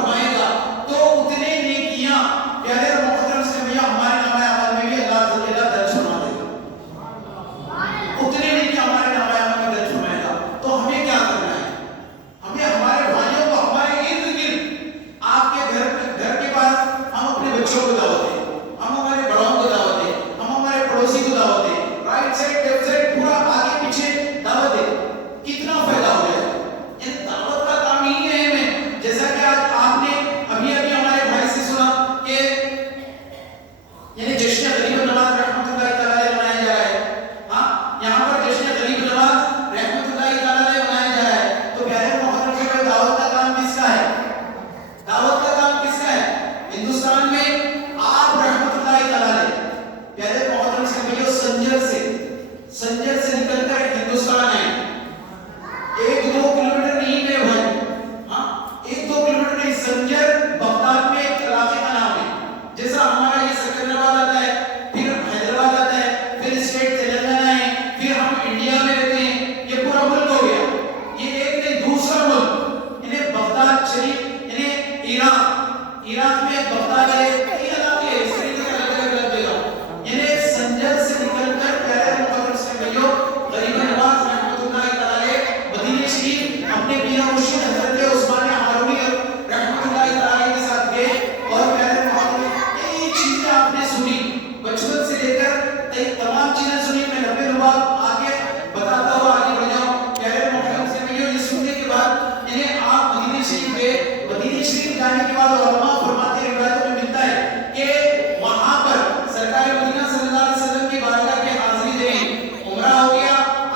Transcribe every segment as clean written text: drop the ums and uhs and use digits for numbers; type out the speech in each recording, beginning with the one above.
فرمائے گا تو اتنے نیکیاں پیارے اور محترم سے بھیا ہمارے نامہ اعمال میں بھی اللہ تعالیٰ درج فرما دے گا، اتنے نیکیاں ہمارے نامہ اعمال میں درج فرمائے گا۔ تو ہمیں کیا کرنا ہے؟ ہمیں ہمارے بھائیوں کو ہمارے ارد گرد، آپ کے گھر کے پاس ہم اپنے بچوں کو دعوت دیں، ہم ہمارے بڑوں کو دعوت دیں، ہم ہمارے پڑوسی کو دعوت دیں، رائٹ سائڈ لیفٹ سائڈ پورا آگے پیچھے دعوت دیں، کتنا فائدہ ہو جائے۔ یہ دعوت کا کام ہی ہے ہمیں، جیسا کہ آج آپ نے ابھی ہمارے بھائی سے سنا کہ یعنی جشن غریب نواز رحمۃ اللہ تعالیٰ علیہ منایا جا رہا ہے، ہاں یہاں پر جشن غریب نواز رحمۃ اللہ تعالیٰ علیہ منایا جا رہا ہے۔ تو پیارے محترم سے دعوت کا کام کس کا ہے؟ دعوت کا کام کس کا ہے؟ ہندوستان میں آپ رحمۃ اللہ تعالیٰ علیہ پیارے محترم سے بھائیو سنجر سے نکل کر ہندوستان ہے، 1-2 کلومیٹر نہیں ہے بھائی، ہاں 1-2 کلومیٹر نہیں، سنجر بغداد میں ایک علاقے کا نام ہے، جیسا ہمارا یہ سکندرآباد آتا ہے، پھر حیدرآباد آتا ہے، پھر اسٹیٹ تلنگانہ ہے، پھر ہم انڈیا میں رہتے ہیں، یہ پورا ملک ہو گیا، یہ ایک نہیں دوسرا ملک، یعنی بغداد شریف یعنی عراق میں بغداد ہے، کئی علاقے ہیں، اس طریقے کا الگ دے گا، یعنی سنجر سے نکل کر پیارے محترم سے بھائیو غریب نواز رحمۃ اللہ تعالیٰ مدینہ شریف اپنے پیر مرشد حضرت عثمان ہارونی رحمۃ اللہ تعالیٰ کے ساتھ گئے، اور پیارے محترم کئی چیزیں آپ نے سنی، بچپن سے لے کر تمام چیزیں سنی، میں لمبے لباب آگے بتاتا ہوا آگے بڑھ جاؤں۔ پیارے محترم سے بھائیو یہ سننے کے بعد یعنی آپ مدینہ شریف گئے، مدینہ شریف جانے کے بعد علماء فرماتے ہیں، روایتوں میں ملتا ہے کہ وہاں پر سرکار مدینہ صلی اللہ علیہ وسلم کی بارگاہ کے حاضری دیں، عمرہ ہو گیا،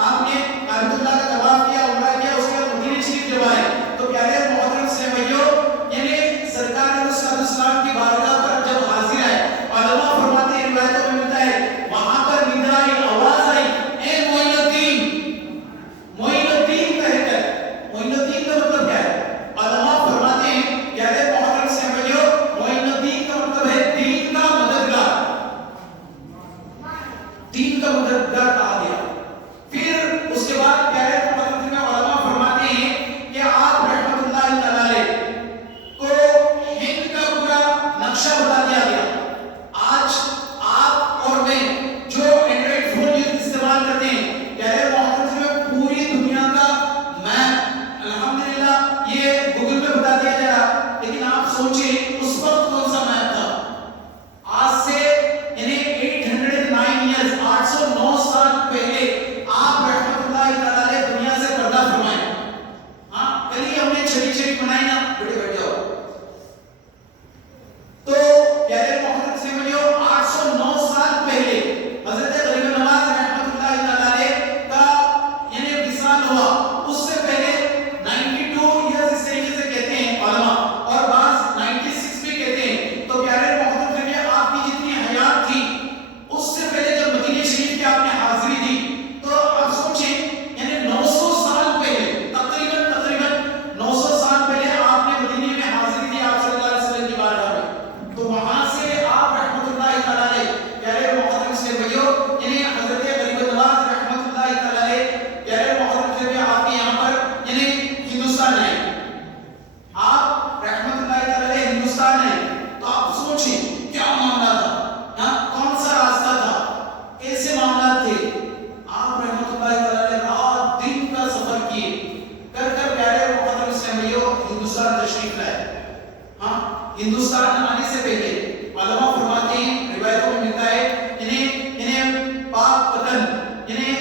آپ نے کعبۃ اللہ کا طواف کیا، عمرہ کیا، اس کے بعد مدینہ شریف جب آئے تو پیارے محترم سے بھائیو یعنی سرکار علیہ السلام کی بارگاہ پر جب حاضر آئے، علماء فرماتے ہیں، روایتوں میں ملتا ہے وہاں پر ندا آئی، آواز آئی، اے معین الدین، معین الدین کہہ کر، معین الدین کا مطلب کیا ہے؟ علماء فرماتے ہیں پیارے محترم سے بھائیو معین الدین کا مطلب ہے دین کا مددگار، دین کا مددگار کہا گیا۔ پھر اس کے بعد پیارے محترم سے علماء فرماتے ہیں کہ آپ رحمۃ اللہ تعالیٰ علیہ کو ہند کا پورا نقشہ بتا دیا گیا۔ آج آپ اور میں جو اینڈرائڈ فون استعمال کرتے ہیں، پیارے محترم سے پوری دنیا کا میپ الحمدللہ یہ گوگل پہ بتا دیا جا رہا، لیکن آپ سوچیں اس وقت کون سا میپ تھا؟ آج سے یعنی 809 ایئرز 809 سال پہلے آپ رحمۃ اللہ تعالیٰ علیہ دنیا سے پردہ فرمائے۔ ہاں کل ہی ہم نے چھری بنائی نا، بیٹے بیٹھ جاؤ۔ تو پیارے محترم سے بھائیو 809 سال پہلے حضرت غریب نواز رحمۃ اللہ تعالیٰ علیہ کا یعنی وصال ہوا، اس سے پہلے 92 ایئرز اس طریقے سے کہتے ہیں علماء، اور بعض 96 بھی کہتے ہیں۔ تو پیارے محترم سے بھائیو آپ کی جتنی حیات تھی اس سے پہلے جب مدینہ شریف کی آپ نے حاضری دی، تو آپ سوچیں یعنی 900 سال پہلے، تقریباً 900 سال پہلے آپ نے مدینہ میں حاضری دی آپ صلی اللہ علیہ وسلم کی بارگاہ میں، تو وہاں سے آپ رحمۃ اللہ تعالیٰ علیہ پیارے محترم سے بھائیو یعنی حضرت غریب نواز رحمۃ اللہ تعالیٰ علیہ پیارے محترم سے بھائیو آپ کے یہاں پر یعنی ہندوستان ہے، آپ رحمۃ اللہ تعالیٰ علیہ ہندوستان ہے، تو آپ سوچیں کیا معاملہ تھا، کون سا راستہ تھا، کیسے معاملات تھے۔ آپ رحمۃ اللہ تعالیٰ علیہ رات دن کا سفر کیے کر پیارے محترم سے بھائیو ہندوستان تشریف لائے۔ ہاں ہندوستان آنے سے پہلے علماء فرماتے ہیں، روایتوں میں ملتا ہے انہیں پاک پتن یعنی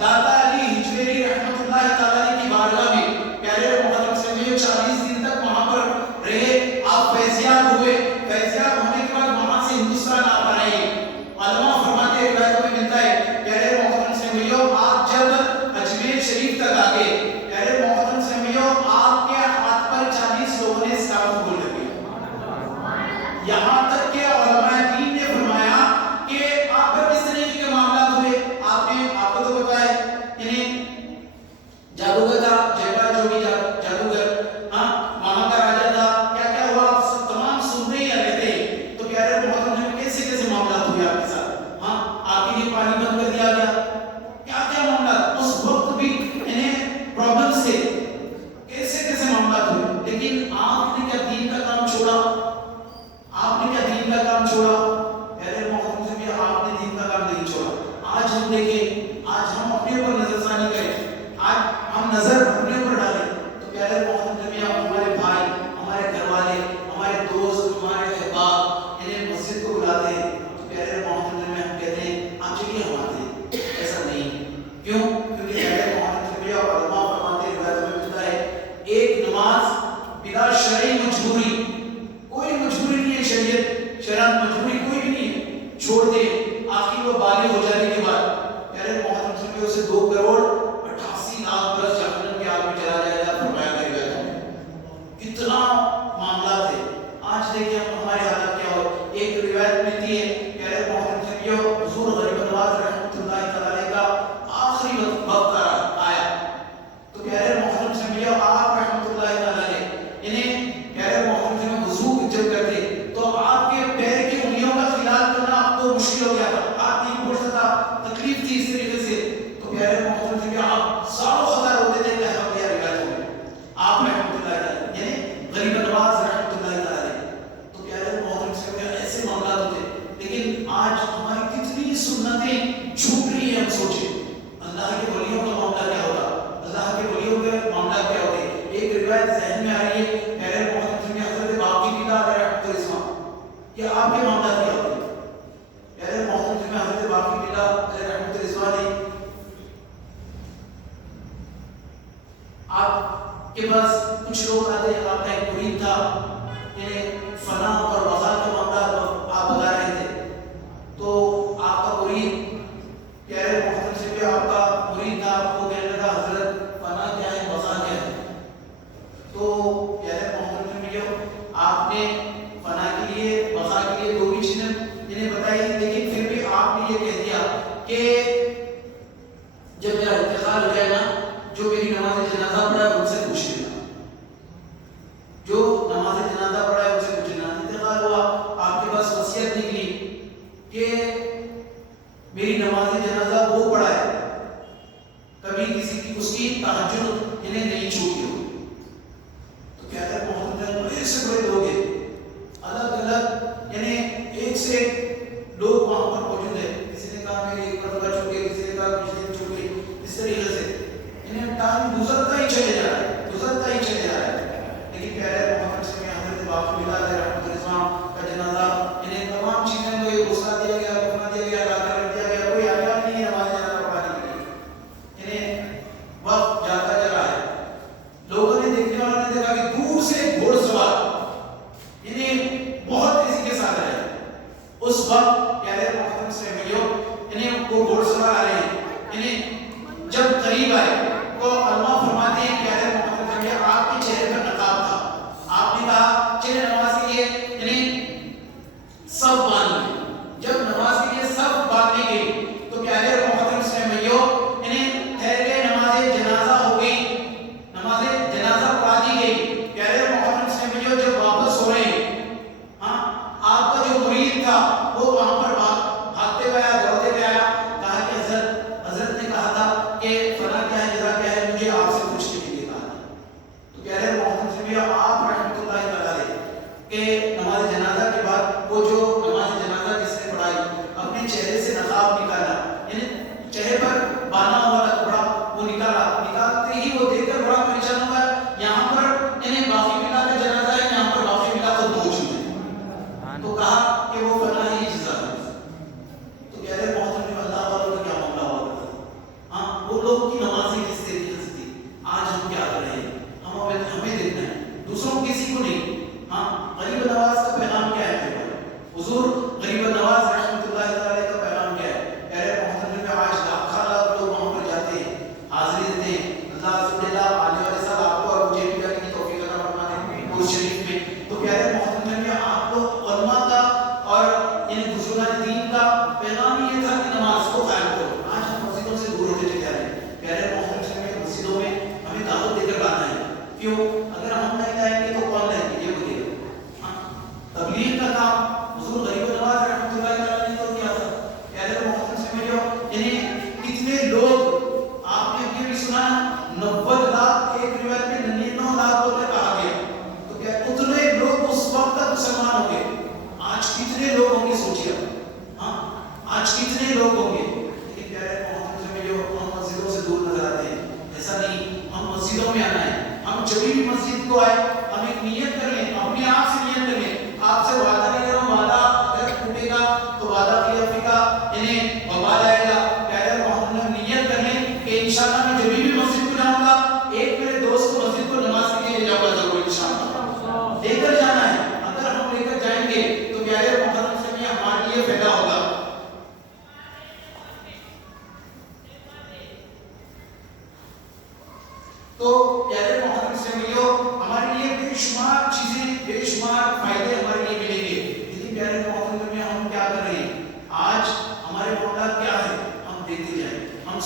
داتا علی ہجویری رحمۃ اللہ تعالیٰ علیہ کی بارگاہ میں پیارے محترم سے بھائیو 40 دن تک وہاں پر رہے، آپ فیضیاب ہوئے، فیضیاب ہونے کے بعد وہاں سے ہندوستان آپ آئے۔ علماء فرماتے ہیں، روایتوں میں ملتا ہے پیارے محترم سے بھائیو آپ جب اجمیر شریف تک آ گئے، پیارے محترم سے بھائیو آپ کے ہاتھ پر 40 لوگوں نے اسلام قبول کر لیا، یہاں تک کہ علماء دین نے فرمایا کہ آپ پر کس طریقے کے معاملات ہوئے۔ آپ کو تو پتا ہے یعنی جادوگر تھا، جیٹا جو بھی جادوگر، ہاں وہاں کا راجا تھا، کیا کیا ہوا آپ تمام سنتے ہی رہتے ہیں۔ تو پیارے محترم نے کیسے معاملات ہوئے آپ کے ساتھ، ہاں آپ کے لیے پانی بند کر دیا گیا، کیا کیا معاملات اس وقت بھی انہیں پرابلم سے کیسے معاملات ہوئے، لیکن آپ نے کیا دین کا کام بلا شرعی مجبوری، کوئی مجبوری نہیں ہے، شریعت مجبوری کوئی بھی نہیں ہے، چھوڑ دے آخر وہ بالغ ہو جانے کے بعد پیارے محترم سے اسے 2 کروڑ 88 لاکھ برس جہنم کی آگ میں چلا جائے گا فرمایا کرے گا۔ کتنا معاملات ہے۔ آج دیکھیں ہمارے حالات کیا ہو۔ ایک روایت ملتی ہے پیارے محترم سے حضور غریب نواز رحمۃ اللہ تعالی کا آخری وقت آیا تو پیارے محترم سے آپ رحمۃ اللہ تعالی انہیں پیارے محترم سے وضو جب کرتے تو آپ کے پیر کی انگلیوں کا خلال کرنا آپ کو مشکل ہو گیا تھا، آپ نہیں پڑ سکتا، تکلیف تھی اس طریقے سے، تو پیارے محترم سے آپ سالوں خطر ہوتے تھے کہ ہم یہ روایت ہو گئے آپ رحمۃ اللہ تعالی یعنی غریب نواز رحمۃ اللہ تعالی، تو پیارے محترم سے ایسے معاملات ہوتے۔ لیکن آج ہماری کتنی سنتیں چھوٹ رہی ہیں، ہم سوچیں اللہ کے ولیوں کا معاملہ کیا ہوتا، اللہ کے ولیوں کے معاملہ کیا ہوتے۔ ایک روایت ذہن میں آ رہی ہے پیارے محترم سے حضرت باقی بلا رحمۃ اللہ کہ آپ کے معاملات کیا ہوتے۔ پیارے محترم سے حضرت باقی بلا رحمۃ اللہ نے آپ کے پاس کچھ لوگ آتے، آپ کا ایک مرید تھا، فنا اور وغا کا معاملہ آپ بتا رہے تھے، تو آپ کا مرید پیارے محترم سے آپ کا مرید تھا، آپ کو کہنے لگا حضرت فنا کیا ہے وغا کیا ہے، تو پیارے محترم سے آپ نے فنا کے لیے وغا کے لیے 2 بھی چیزیں انہیں بتائی، لیکن پھر بھی آپ نے یہ کہہ دیا کہ جب میرا انتقال ہو جائے نا، جو میری نماز جنازہ پڑھا ہے ان سے پوچھ لینا، جو نماز جنازہ پڑھا ہے ان سے پوچھ لینا۔ انتقال ہوا، آپ کے پاس وصیت نکلی کہ میری نماز جنازہ وہ پڑھا ہے، کبھی کسی کی اس کی تہجد انہیں نہیں چھوٹی ہو، تو کہتے ہیں محمد بڑے سے بڑے لوگ ہیں، الگ الگ یعنی ایک سے ایک لوگ وہاں پر موجود ہیں، کسی نے کہا میری ایک مرتبہ چھوٹ گئی، کسی نے کہا کچھ دن چھوٹ گئی، اس طریقے سے انہیں ٹائم گزرتا ہی چلے جا رہا ہے، گزرتا ہی چلے جا رہا ہے۔ لیکن پیارے محمد سے حضرت باقی بلا رحمۃ اللہ کا جنازہ انہیں تمام چیزیں کو یہ غسلہ دیا گیا، دفنا دیا گیا، لا کر رکھ دیا گیا، کوئی آیا نہیں ہے نماز جنازہ پڑھانے کے لیے، انہیں وقت جاتا جا رہا ہے۔ لوگوں نے دیکھنے والوں نے دیکھا کہ دور سے گھوڑ سوار انہیں بہت تیزی کے ساتھ آئے، اس وقت پیارے محترم سے انہیں وہ گھوڑ سوار آ رہے ہیں، انہیں جب قریب آئے تو علماء فرماتے ہیں پیارے محترم سے آپ کے چہرے پر نقاب تھا، آپ نے کہا چلے نماز کے لیے انہیں سب باندھے، جب نماز کے لیے سب باندھنے گئی تو پیارے محترم سے انہیں ٹھہر گئے، نماز جنازہ ہو گئی، نماز جنازہ پڑھا دی گئی۔ پیارے محترم سے جب واپس ہو رہے ہیں، آپ کا جو مرید تھا وہ وہاں پر بھاگتے ہوئے آیا، دوڑتے ہوئے آیا، کہا کہ حضرت نے کہا تھا کہ فلاں کیا ہے جزا کیا ہے، مجھے آپ سے پوچھنے کے لیے کہا۔ تو پیارے محترم سے آپ رحمۃ اللہ تعالی کہ نماز جنازہ کے بعد وہ جو نماز جنازہ جس نے پڑھائی اپنے چہرے سے نقاب نکالا، یعنی چہرے پر بانا ہوا کپڑا وہ نکالا، نکالتے ہی وہ دیکھ کر بڑا پریشان ہوا، یہاں پر انہیں باقی بلا کا جنازہ ہے، یہاں پر باقی بلا کو موجود ہے، تو کہا کہ وہ فلاں ہی جزا ہے۔ تو پیارے محترم اللہ والوں کا کیا معاملہ ہوا تھا، وہ لوگ کی نمازیں کس طریقے سے تھی، آج ہم کیا کر رہے ہیں، ہمیں دیکھنا ہے، دوسروں کسی کو نہیں۔ غریب نواز کا پیغام کیا ہے؟ حضور غریب نواز رحمۃ اللہ تعالی کا پیغام کیا ہے؟ پیارے محترم میں آج لاکھوں لاکھ لوگ وہاں پر جاتے ہیں، حاضری دیتے ہیں، اللہ عز و جل آنے والے سال آپ کو اور مجھے بھی جانے کی توفیق عطا فرمائے اس شریف میں۔ تو پیارے محترم میں آپ لوگ علماء کا اور ان بزرگان دین کا پیغام یہ تھا کہ نماز کو قائم کرو۔ آج ہم مسجدوں سے دور ہوتے چلے جا رہے ہیں۔ پیارے محترم میں مسجدوں میں ہمیں دعوت دے کر لانا ہے، کیوں؟ اگر ہم نہیں لائیں گے تو کون لائیں گے؟ یہ بتائیے۔ تبلیغ کا کام حضور غریب نواز رحمۃ اللہ تعالی نے تو کیا تھا۔ پیارے محترم سے انہیں کتنے لوگ آپ نے یہ بھی سنا 90 لاکھ، ایک روایت میں 99 لاکھ کو کہا گیا، تو کیا اتنے لوگ اس وقت تک مسلمان ہو گئے،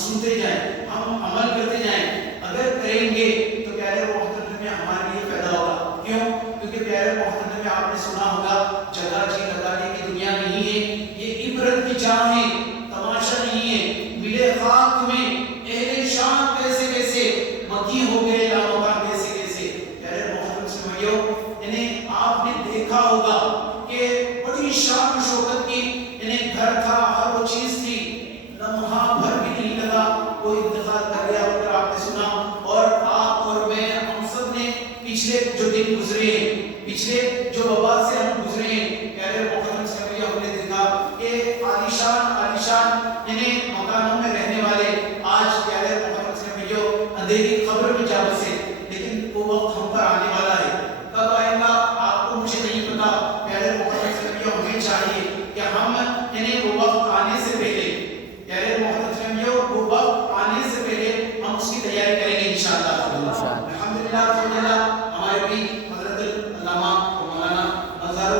سنتے جائیں، ہم عمل کرتے جائیں. اگر کریں گے تو پیارے محترم میں ہمارے لیے فائدہ ہوگا. کیوں؟ کیونکہ پیارے محترم میں آپ نے سنا ہوگا جگہ جی لگانے کی دنیا نہیں ہے، یہ عبرت کی جا ہے، تماشا نہیں ہے. ملے خاک میں اہل شان کیسے کیسے مکی ہو گئے لامکان کیسے کیسے. پیارے محترم سے بھائیو، انہیں آپ نے دیکھا ہوگا کہ بڑی شان و شوکت کی انہیں گھر تھا، ہر وہ چیز تھی، لمحہ بھر بھی نہیں لگا وہ انتقال کر گیا. اور آپ نے سنا، اور آپ اور میں ہم سب نے پچھلے جو دن گزرے ہیں، پچھلے جو وبا سے ہم گزرے ہیں، پیارے محترم سے بھی ہم نے دیکھا کہ عالیشان انہیں مکانوں میں رہنے والے آج پیارے محترم سے بھی جو اندھیری قبر میں جا بسے. لیکن وہ وقت ہم پر آنے والا ہے. کب آئے گا آپ کو مجھے نہیں پتا. پیارے محترم سے بھی ہمیں چاہیے کہ ہم انہیں وہ وقت آنے سے پہلے، پیارے محترم سے بھی وہ وقت آنے سے پہلے ہم اس کی تیاری کریں گے انشاءاللہ. الحمدللہ ہمارے بھی حضرت علامہ مولانا مظہر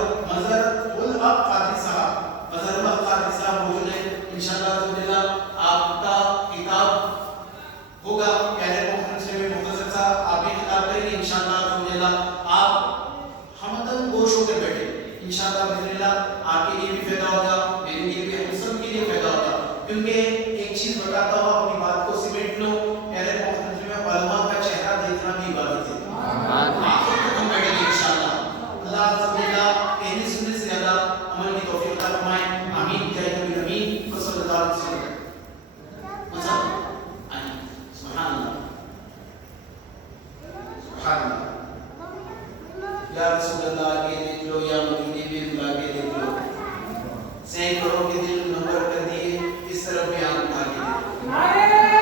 الحق قادری صاحب موجود ہیں. انشاءاللہ آپ کا کتاب ہوگا. پیارے محترم سے بھی مختصر سا آپ بھی خطاب کریں گے انشاءاللہ. آپ ہمدم گوش ہو کر بیٹھے انشاءاللہ. آپ کے لیے بھی فائدہ ہوگا، میرے لیے بھی، ہم سب کے لیے فائدہ ہوگا. کیونکہ ایک چیز بتاتا ہوں، اپنی بات کو سمیٹ لو. پیارے محترم سے میں علماء کا چہرہ دیکھنا بھی عبادت ہے. آخر تک ہم بیٹھیں گے انشاءاللہ. اللہ سبحانہ کہنے سننے سے زیادہ عمل کی توفیق عطا فرمائے. آمین یا رب العالمین. صلی اللہ علیہ وسلم. سبحان اللہ سبحان اللہ. یا رسول اللہ کے دیکھ لو، یا مدینے میں بلا کے دیکھ لو. سینکڑوں کے دل نمبر کر دیے، اس طرف بھی آپ اٹھا کے دیکھ لو.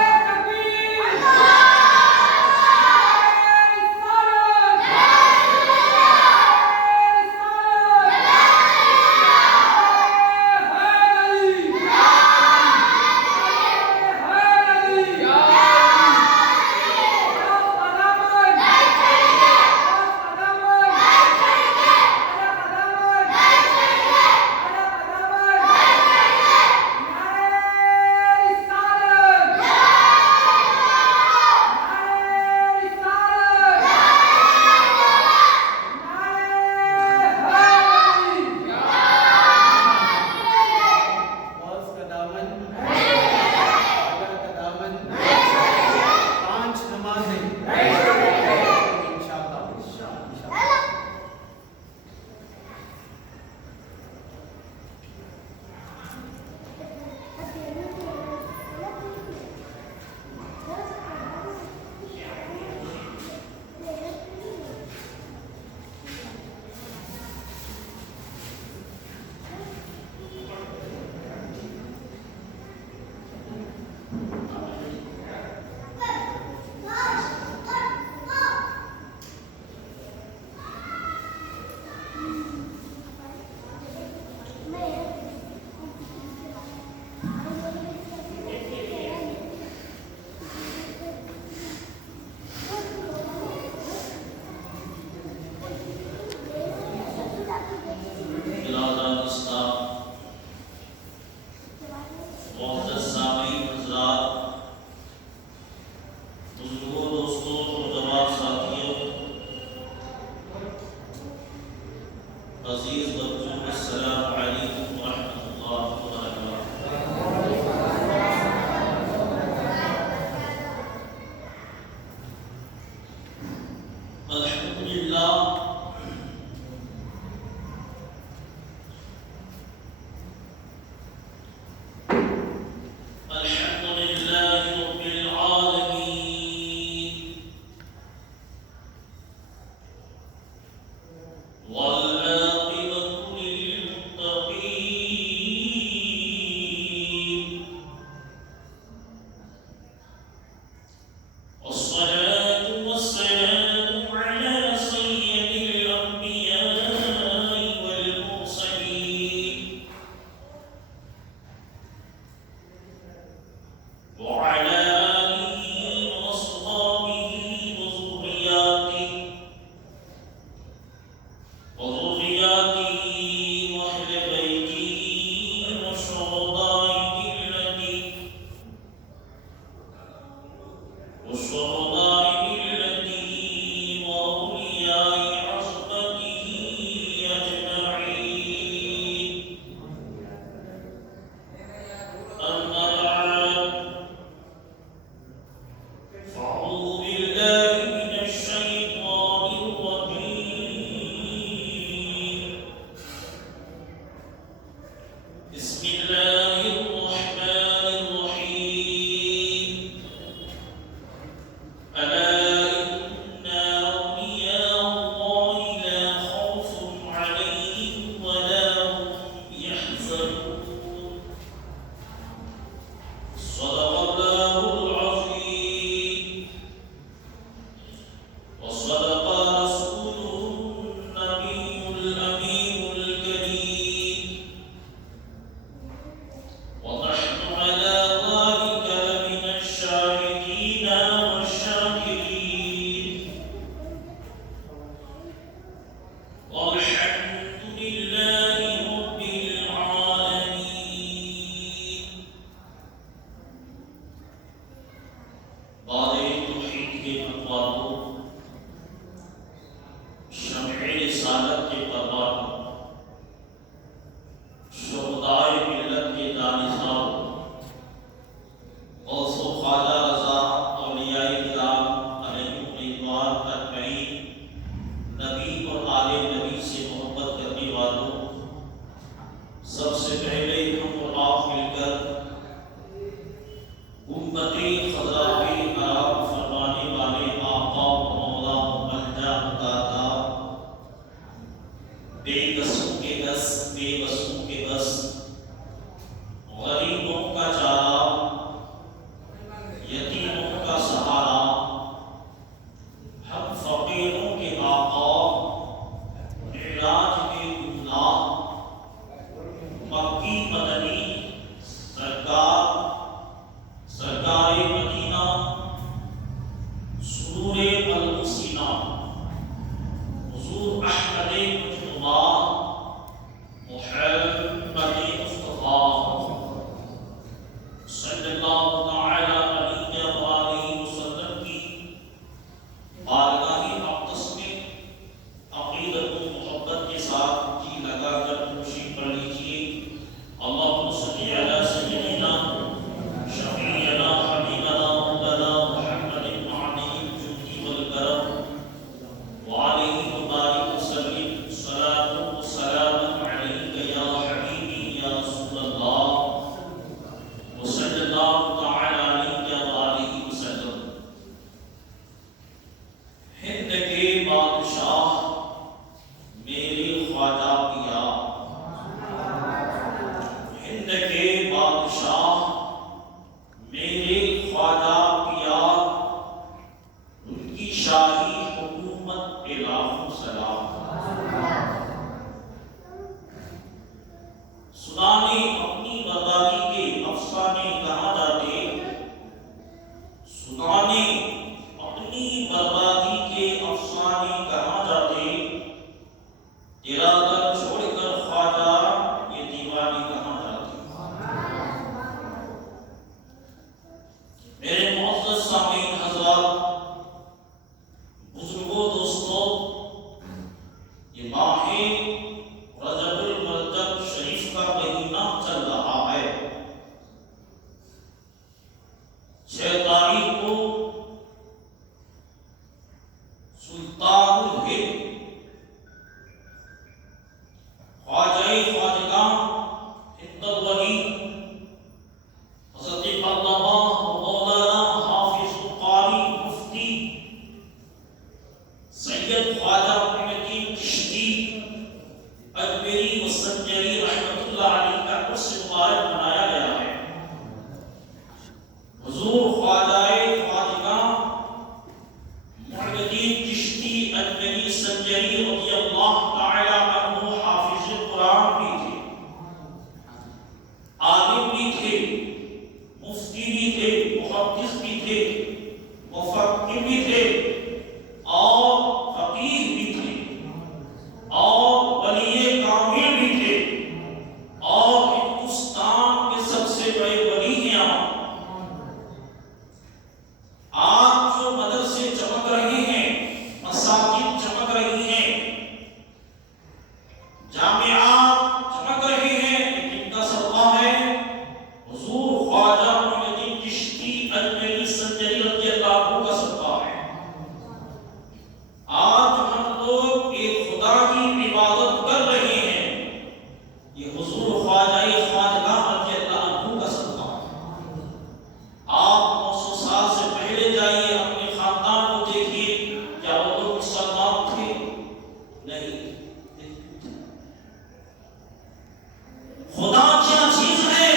والعاقبة رسالت کے پروانوں، شہدائے ملت کے دانشوروں، غوث و خواجہ رضا اولیاء کرام علیہم رضوان اجمعین، نبی اور آل نبی سے محبت کرنے والوں، سب سے پہلے ہم اور آپ مل کر امت خضرا پہ آرام فرمانے والے آقا و مولا و ملجا مدادا، بے کسوں کے کس، بے بسوں کے بس، غریبوں کا چارہ، یتیموں کا سہارا، ہم فقیروں کے آقا، معراج کے گمنام، مکی مدنی سرکار مدینہ، سرور قلب سینہ، حضور احمد مجتبی محمد مصطفیٰ صلی اللہ تعالی علیہ وآلہ وسلم کی بارگاہ اقدس میں عقیدت و محبت کے ساتھ جی لگا کر تشریف پڑھ لیجیے۔ اللہم صلی علی سیدنا شفیعنا حبیبنا مولانا محمد وعلہ الجود والکرم وعلیہ وبارک وسلم، صلاۃ و سلام علیک یا حبیبی یا رسول اللہ وصلی اللہ تعالی علیہ وآلہ وسلم۔ ہند کے بادشاہ میرے خواجہ پیا، ہند کے بادشاہ میرے خواجہ پیا، ان کی شاہی حکومت پہ لاکھوں سلام۔ سنانے اپنی بربادی کے افسانے کہاں جاتے، سنانے اپنی بربادی کے افسانے کہاں جاتے، تیرا در چھوڑ کر خواجہ یہ دیوانے کہاں جاتے۔ میرے معزز سامعین حضرات، بزرگوں، دوستوں، یہ ماہ رجب المرجب شریف کا مہینہ چل رہا ہے۔ 6 تاریخ کو سلطان الہند خواجہ خواجگاں ہند الولی حضرت علامہ مولانا حافظ قاری مفتی سید خواجہ محمد چشتی اجمیری و سنجری رحمۃ اللہ علیہ کا عرس مبارک منایا گیا ہے۔ حضور خواجہ خواجگاں محمد چشتی اجمیری سنجری رضی اللہ تعالی عنہ حافظ قرآن بھی تھے، عالم بھی تھے، مفتی بھی تھے، محدث بھی تھے، مفکر بھی تھے، اور فقیہ بھی تھے، اور ولی کامل بھی تھے، اور ہندوستان کے سب سے بڑے ولی ہیں۔ آج جو مدرسے چمک رہے ہیں، مساجد چمک رہی ہیں، جامعات چمک رہے ہیں، لیکن کا صدقہ ہے حضور خواجہ محمد چشتی اجمیری سنجری رضی اللہ عنہ کا صدقہ ہے۔ آج ہم لوگ ایک خدا کی عبادت کر رہے ہیں، یہ حضور خواجہ خواجگاں رضی اللہ عنہ کا صدقہ ہے۔ آپ 900 سال سے پہلے جائیے، اپنے خاندان کو دیکھیے، کیا وہ لوگ مسلمان تھے؟ نہیں۔ خدا کیا چیز ہے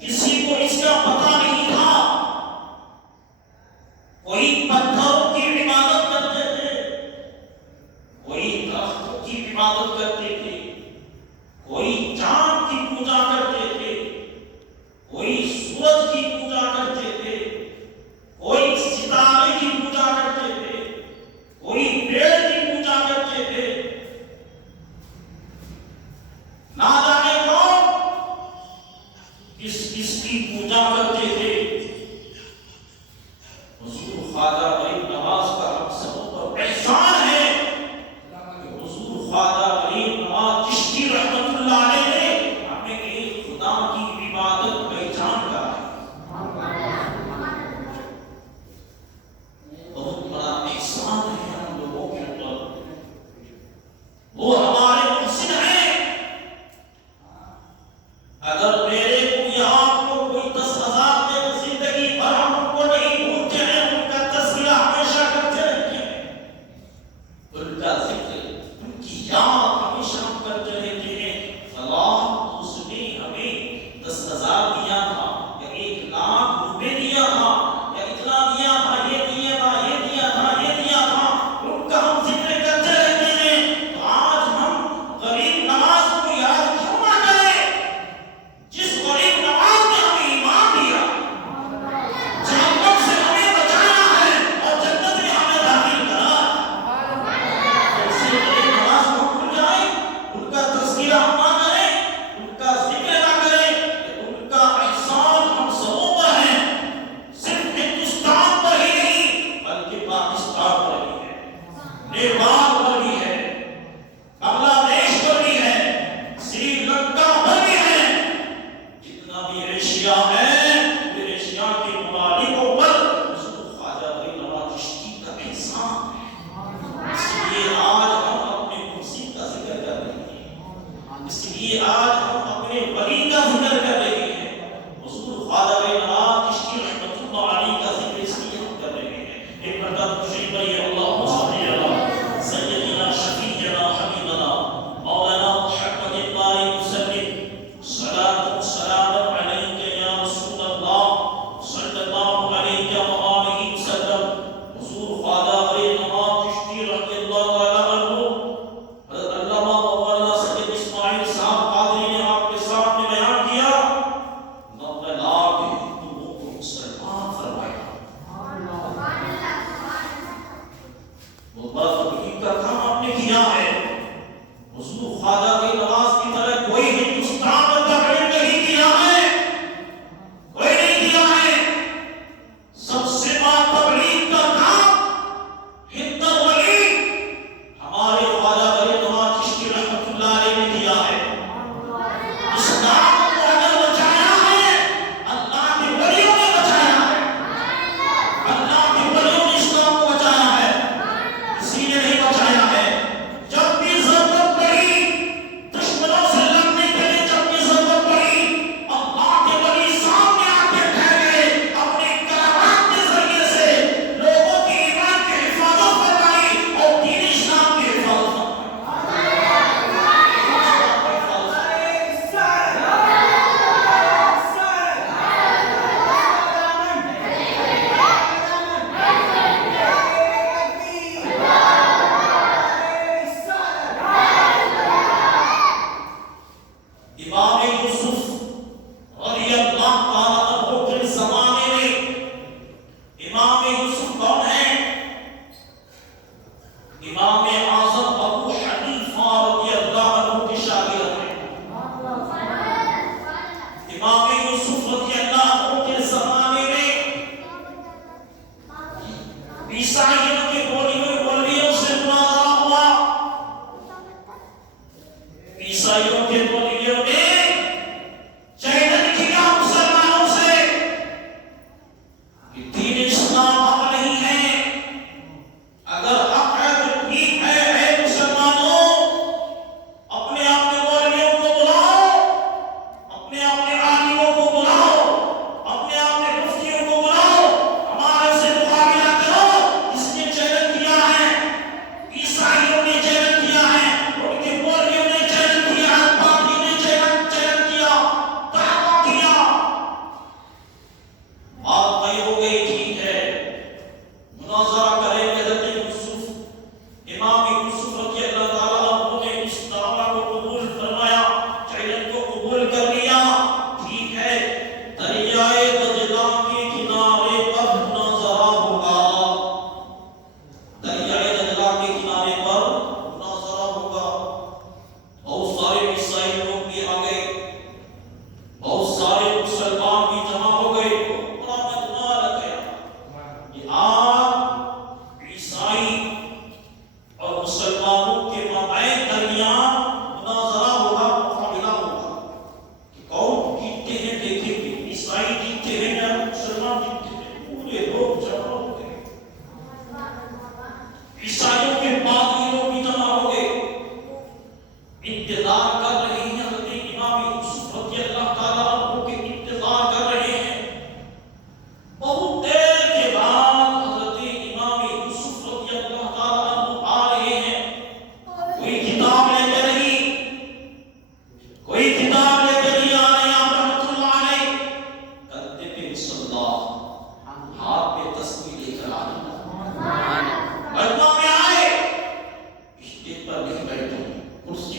کسی کو اس کا پتہ نہیں تھا۔ کوئی پتھروں کی عبادت کرتے تھے، کوئی درختوں کی عبادت کرتے تھے، کوئی چاند کی پوجا کرتے تھے، کوئی سورج کی پوجا کرتے تھے، کوئی ستارے کی پوجا کرتے تھے، کوئی پیڑ کی پوجا کرتے تھے، نہ جانے کون کس کس کی پوجا کرتے تھے۔ حضور خواجہ غریب نواز کا ہم سبوں پر احسان ہے یاد ہمیشہ ہم کرتے رہتے ہیں فلاں اس نے ہمیں 10,000 دیا تھا یا 1,00,000 روپے دیا تھا یا اتنا دیا تھا، یہ دیا تھا، یہ دیا تھا، یہ دیا تھا، ان کا ہم ذکر کرتے رہتے ہیں۔ تو آج ہم غریب نواز کو یاد کیوں نہ کریں؟ جس غریب نواز نے ہمیں ایمان دیا، جہنم سے ہمیں بچایا ہے اور جنت میں ہمیں داخل کرا، ایسے غریب نواز کو بھول جائیں، ان کا تذکرہ ہم نہ کریں، ان کا ذکر نہ کریں، کہ ان کا احسان ہم سبوں پر ہے، صرف ہندوستان پر ہی نہیں بلکہ پاکستان پر بھی ہے، نیپال پر بھی ہے، بنگلہ دیش پر بھی ہے، سری لنکا پر بھی ہے، جتنا بھی ایشیا ہے، پورے ایشیا کے ممالکوں پر حضور خواجہ غریب نواز چشتی کا احسان ہے۔ اس لیے آج ہم اپنے مرشد کا ذکر کر رہے ہیں، اس لیے آج ہم اپنے ولی کا ذکر کر رہے ہیں، حضور خواجہ غریب نواز چشتی رحمۃ اللہ علیہ کا ذکر اس لیے ہم کر رہے ہیں۔ ایک مرتبہ تشریف لائیے، اللہم صلی علی سیدنا شفیعنا حبیبنا مولانا محمد الباری وسلم، صلاۃ و سلام علیک یا رسول اللہ صلی اللہ علیہ وآلہ وسلم۔ حضور خواجہ غریب نواز چشتی رضی اللہ تعالیٰ عنہ، حضرت علامہ مولانا سید اسماعیل صاحب قادری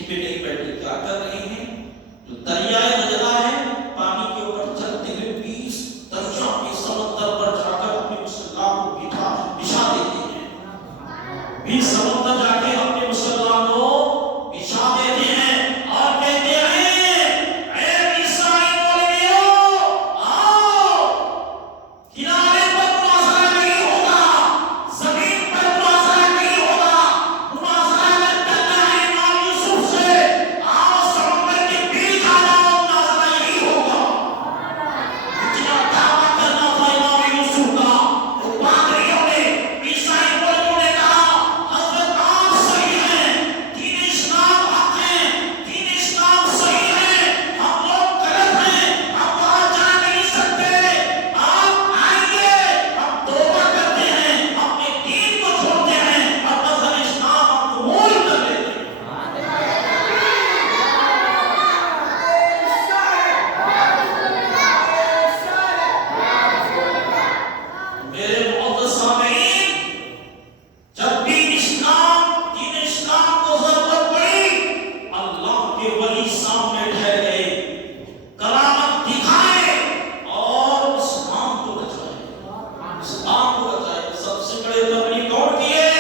کرسی پہ نہیں بیٹھے، کیا کر رہے ہیں؟ جو دریائے دجلہ ہے، پانی کے اوپر چلتے ہوئے 20 درجوں کے سمندر پر جا کر اپنے مصلی کو بچھا دیتے ہیں۔ 20 سمندر جا کے اپنے مصلی کو بچھا دیتے ہیں اور کہتے ہیں اے عیسائی مولویوں، آؤ، کنارے پر مناظرہ نہیں ہوگا، زمین پر مناظرہ نہیں ہوگا، مناظرہ کرنا ہے امام یوسف سے، آؤ سمندر کے بیچ آ جاؤ، مناظرہ یہی ہوگا۔ اتنا دعویٰ کرنا تھا امام یوسف کا، وہ پادریوں نے، عیسائی مولویوں نے کہا حضرت آپ صحیح ہیں، دین اسلام حق ہے، دین اسلام صحیح ہے، ہم لوگ غلط ہیں، ہم وہاں جا نہیں سکتے، آپ آئیے، ہم توبہ کرتے ہیں، اپنے دین کو چھوڑتے ہیں اور مذہب اسلام ہم قبول کر لیتے ہیں۔ میرے معزز سامعین، جب بھی اسلام، دین اسلام کو ضرورت پڑی، اللہ کے ولی سامنے ٹھہر گئے، کرامت دکھائے اور اسلام کو بچائے، اسلام کو بچائے۔ سب سے بڑے تبلیغ کون کیے؟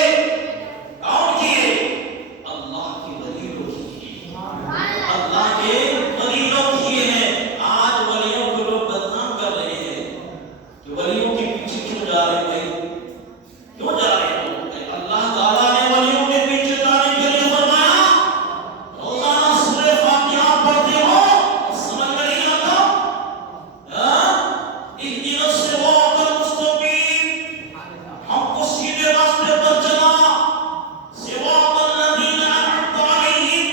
کون کیے؟ اللہ کے ولی لوگ کیے، اللہ کے ولی لوگ کیے ہیں۔ آج ولیوں کو لوگ بدنام کر رہے ہیں کہ ولیوں کے پیچھے کیوں جا رہے ہیں بھائی؟ کیوں جا رہے ہیں؟ اللہ تعالیٰ نے ولیوں کے پیچھے جانے کے لیے فرمایا، روزانہ سورہ فاتحہ پڑھتے ہو، سمجھ میں نہیں آتا؟ اہدنا الصراط المستقیم، ہم کو سیدھے راستے پر چلا، صراط الذین انعمت علیہم،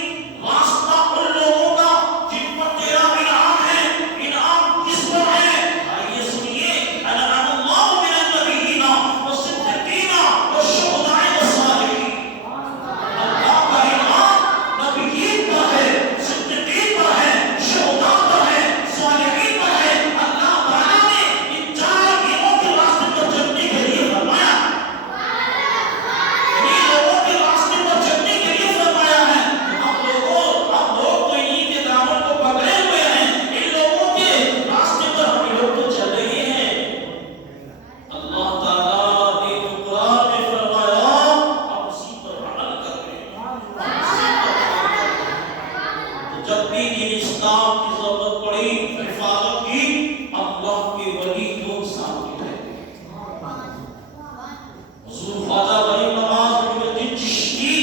راستہ ان لوگوں کا جن پر تیرا انعام ہے۔ انعام کس پر ہے؟ آئیے سنیے، انعم اللہ من النبیین والصدیقین والشہداء والصالحین۔ اللہ کا انعام نبیین پر ہے، صدیقین پر ہے، شہداء پر ہے، صالحین پر ہے۔ اللہ تعالیٰ نے ان 4 لوگوں کے راستے پر چلنے کے لیے فرمایا، انہی لوگوں کے راستے پر چلنے کے لیے فرمایا ہے۔ ہم لوگ تو انہی کے دامن کو پکڑے ہوئے ہیں، ان لوگوں کے راستے پر ہم لوگ تو چل رہے ہیں۔ اللہ تعالیٰ نے جو قرآن میں فرمایا، ہم اسی پر عمل کر رہے ہیں۔ تو جب بھی دین اسلام کی ضرورت پڑی، حفاظت کی، اللہ کے ولی لوگ سامنے ٹھہرے۔ حضور خواجہ غریب نواز محی الدین چشتی